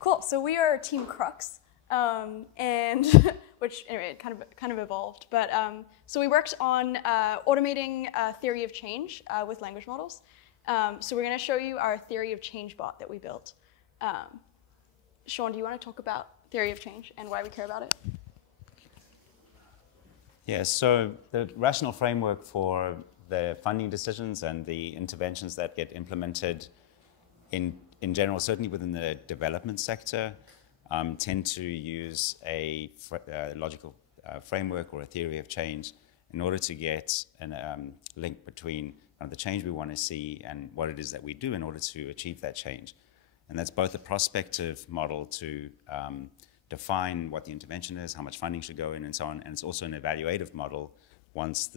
Cool. So we are Team Crux, and which anyway, it kind of evolved. But so we worked on automating theory of change with language models. So we're going to show you our theory of change bot that we built. Sean, do you want to talk about theory of change and why we care about it? Yeah, so the rational framework for the funding decisions and the interventions that get implemented in general, certainly within the development sector, tend to use a logical framework or a theory of change in order to get a link between the change we want to see and what it is that we do in order to achieve that change. And that's both a prospective model to define what the intervention is, how much funding should go in, and so on. And it's also an evaluative model once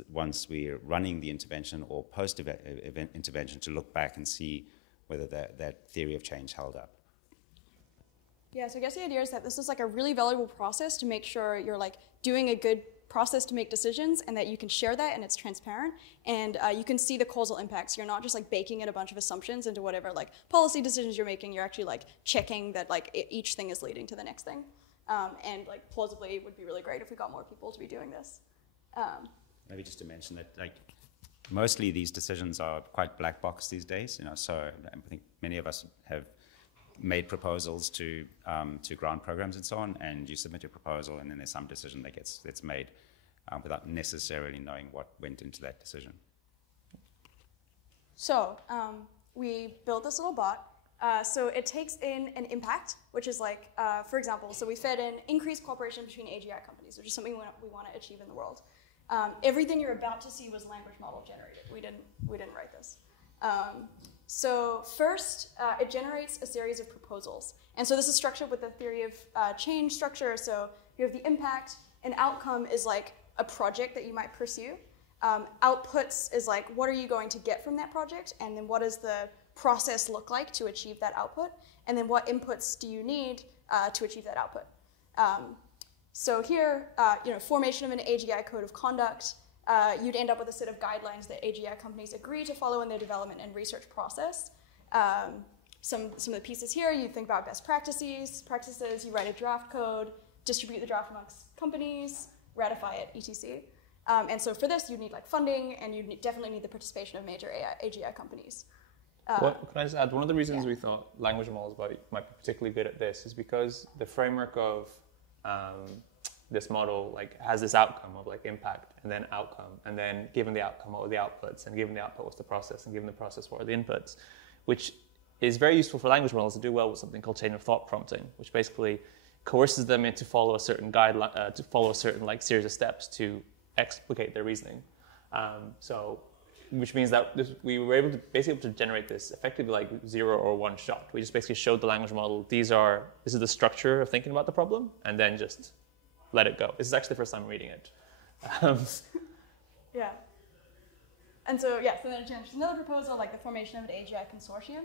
we're running the intervention or post-intervention to look back and see whether that theory of change held up. Yeah, so I guess the idea is that this is like a really valuable process to make sure you're like doing a good process to make decisions and that you can share that and it's transparent and you can see the causal impacts. You're not just like baking in a bunch of assumptions into whatever like policy decisions you're making. You're actually like checking that like each thing is leading to the next thing. And like plausibly it would be really great if we got more people to be doing this. Maybe just to mention that like mostly these decisions are quite black box these days, so I think many of us have made proposals to grant programs and so on, and you submit your proposal and then there's some decision that gets made without necessarily knowing what went into that decision. So we built this little bot. So it takes in an impact, which is like, for example, so we fed in increased cooperation between AGI companies, which is something we want to achieve in the world. Everything you're about to see was language model generated. We didn't write this. So first, it generates a series of proposals. And so this is structured with the theory of change structure. So you have the impact. An outcome is like a project that you might pursue. Outputs is like, what are you going to get from that project? And then what does the process look like to achieve that output? And then what inputs do you need to achieve that output? So here, formation of an AGI code of conduct, you'd end up with a set of guidelines that AGI companies agree to follow in their development and research process. Some of the pieces here, you think about best practices, you write a draft code, distribute the draft amongst companies, ratify it, etc. And so for this, you need like funding, and you definitely need the participation of major AGI companies. Can I just add, one of the reasons we thought language models might be particularly good at this is because the framework of this model like has this outcome of like impact and then outcome, and then given the outcome, what were the outputs, and given the output, what's the process, and given the process, what are the inputs, which is very useful for language models to do well with something called chain of thought prompting, which basically coerces them into follow a certain guideline, to follow a certain like series of steps to explicate their reasoning. Which means that we were basically able to generate this effectively like 0 or 1 shot. We just basically showed the language model, this is the structure of thinking about the problem, and then just let it go. This is actually the first time I'm reading it. Yeah. And so then it generates another proposal, like the formation of an AGI consortium.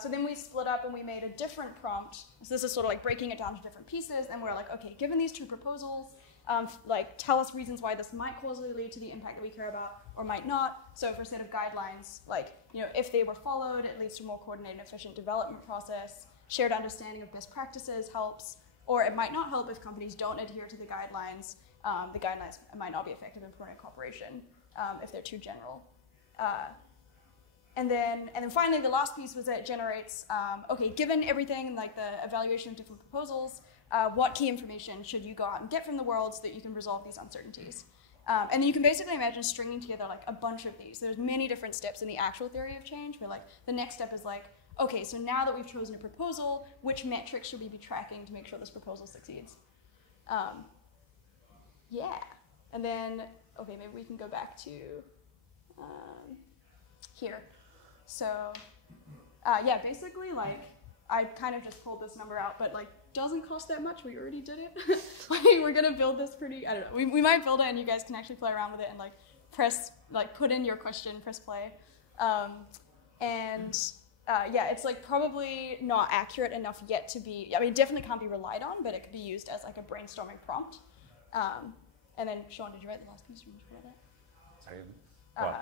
So then we split up and we made a different prompt. So this is sort of like breaking it down to different pieces, and we're like, okay, given these 2 proposals, like tell us reasons why this might causally lead to the impact that we care about or might not. So for a set of guidelines, like, if they were followed, it leads to a more coordinated and efficient development process. Shared understanding of best practices helps, or it might not help if companies don't adhere to the guidelines. The guidelines might not be effective in promoting cooperation if they're too general. And then finally, the last piece was that it generates, okay, given everything, like the evaluation of different proposals, what key information should you go out and get from the world so that you can resolve these uncertainties? And you can basically imagine stringing together like a bunch of these. There's many different steps in the actual theory of change, but like the next step is like, okay, so now that we've chosen a proposal, which metrics should we be tracking to make sure this proposal succeeds? Yeah, and then, okay, maybe we can go back to here. So, yeah, basically, like, I kind of just pulled this number out, but like, doesn't cost that much. We already did it. Like, we're gonna build this pretty, I don't know. We might build it and you guys can actually play around with it and like put in your question, press play. Yeah, it's like probably not accurate enough yet to be, I mean, it definitely can't be relied on, but it could be used as like a brainstorming prompt. And then, Sean, did you write the last piece? Do you want to that? Sorry. Well,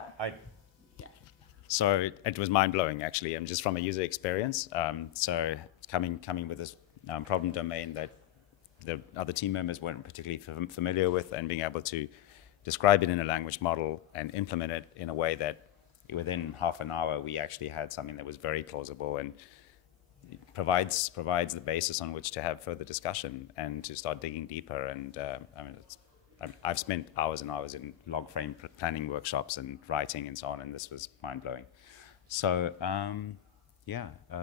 So it was mind-blowing, actually, just from a user experience. So coming with this problem domain that the other team members weren't particularly familiar with, and being able to describe it in a language model and implement it in a way that within half an hour we actually had something that was very plausible and provides the basis on which to have further discussion and to start digging deeper. And I've spent hours and hours in log frame planning workshops and writing and so on, and this was mind-blowing. So, yeah. Cool.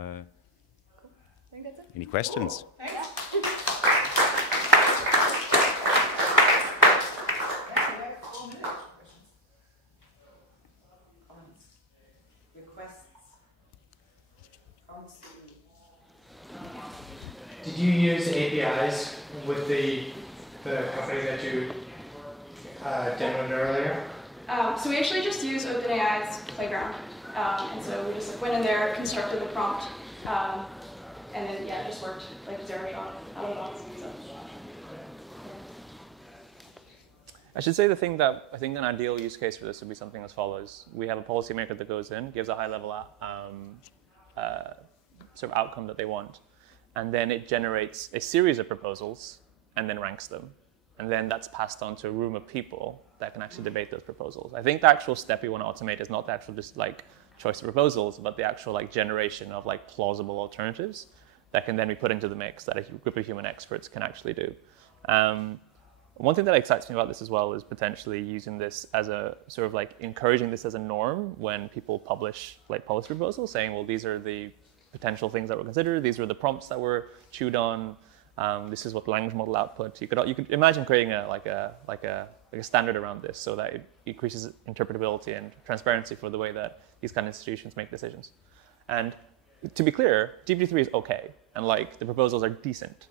I think that's it. Any questions? Yeah. Did you use APIs with the company that you demoed earlier? So we actually just use OpenAI's Playground. And so we just went in there, constructed the prompt, and then it just worked like zero shot out of the box. So. I should say the thing that I think an ideal use case for this would be something as follows. We have a policymaker that goes in, gives a high-level sort of outcome that they want, and then it generates a series of proposals and then ranks them. And then that's passed on to a room of people that can actually debate those proposals. I think the actual step you want to automate is not the actual just like choice of proposals, but the actual like generation of like plausible alternatives that can then be put into the mix that a group of human experts can actually do. One thing that excites me about this as well is potentially using this as a sort of like encouraging this as a norm when people publish like policy proposals, saying, well, these are the potential things that were considered, these were the prompts that were chewed on, this is what language model output. You could imagine creating a standard around this so that it increases interpretability and transparency for the way that these kind of institutions make decisions. And to be clear, GPT-3 is okay, and like the proposals are decent,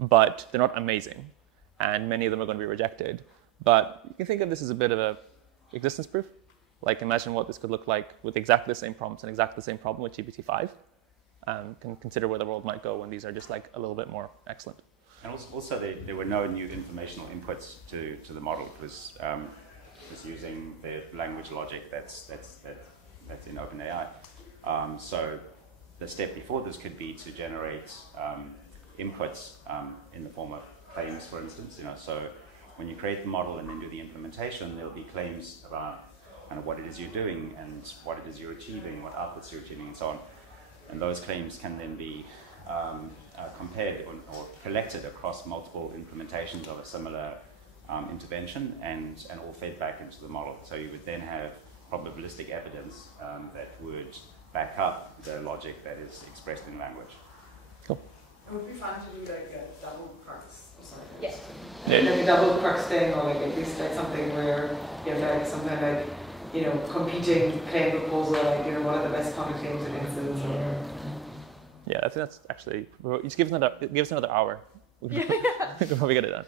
but they're not amazing, and many of them are going to be rejected. But you can think of this as a bit of a existence proof. Like imagine what this could look like with exactly the same prompts and exactly the same problem with GPT-5. Can consider where the world might go when these are just like a little bit more excellent. And also there were no new informational inputs to the model. It was just using the language logic that's in OpenAI. So the step before this could be to generate inputs in the form of claims, for instance. So when you create the model and then do the implementation, there'll be claims about kind of what it is you're doing and what it is you're achieving, what outputs you're achieving, and so on. And those claims can then be compared or collected across multiple implementations of a similar intervention and all fed back into the model. So you would then have probabilistic evidence that would back up the logic that is expressed in language. Cool. It would be fun to do like a double crux or something. Yes. Yeah. Like a double crux thing, or like at least like something where you have like some kind of like, competing claim proposal, like, what are the best counterclaims against this, or... Yeah, I think that's actually, just give us another hour. We can probably get it done.